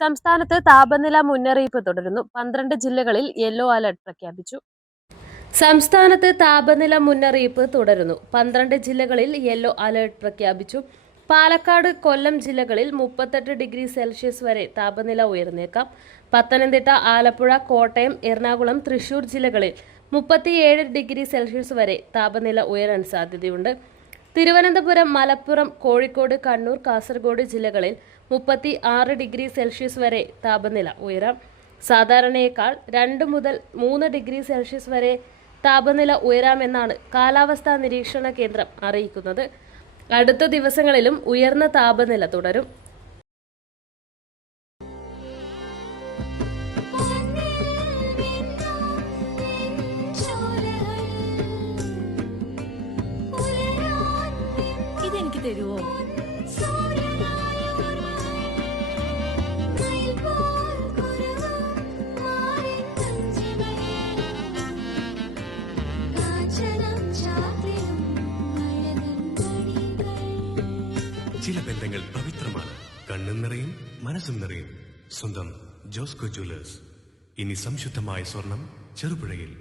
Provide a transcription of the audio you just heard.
സംസ്ഥാനത്ത് താപനില മുന്നറിയിപ്പ് തുടരുന്നു. 12 ജില്ലകളിൽ യെല്ലോ അലർട്ട് പ്രഖ്യാപിച്ചു. സംസ്ഥാനത്ത് താപനില മുന്നറിയിപ്പ് തുടരുന്നു. 12 ജില്ലകളിൽ യെല്ലോ അലർട്ട് പ്രഖ്യാപിച്ചു. പാലക്കാട്, കൊല്ലം ജില്ലകളിൽ 38 ഡിഗ്രി സെൽഷ്യസ് വരെ താപനില ഉയർന്നേക്കാം. പത്തനംതിട്ട, ആലപ്പുഴ, കോട്ടയം, എറണാകുളം, തൃശൂർ ജില്ലകളിൽ 37 ഡിഗ്രി സെൽഷ്യസ് വരെ താപനില ഉയരാൻ സാധ്യതയുണ്ട്. തിരുവനന്തപുരം, മലപ്പുറം, കോഴിക്കോട്, കണ്ണൂർ, കാസർഗോഡ് ജില്ലകളിൽ 36 ഡിഗ്രി സെൽഷ്യസ് വരെ താപനില ഉയരാം. സാധാരണയേക്കാൾ 2 മുതൽ 3 ഡിഗ്രി സെൽഷ്യസ് വരെ താപനില ഉയരാമെന്നാണ് കാലാവസ്ഥാ നിരീക്ഷണ കേന്ദ്രം അറിയിക്കുന്നത്. അടുത്ത ദിവസങ്ങളിലും ഉയർന്ന താപനില തുടരും. ഇതെനിക്ക് തരുവോ? ചില ബന്ധങ്ങൾ പവിത്രമാണ്. കണ്ണും നിറയും, മനസ്സും നിറയും. സ്വന്തം ജോസ്കോ ജ്വല്ലേഴ്സ്. ഇനി സംശുദ്ധമായ സ്വർണം ചെറുപുഴയിൽ.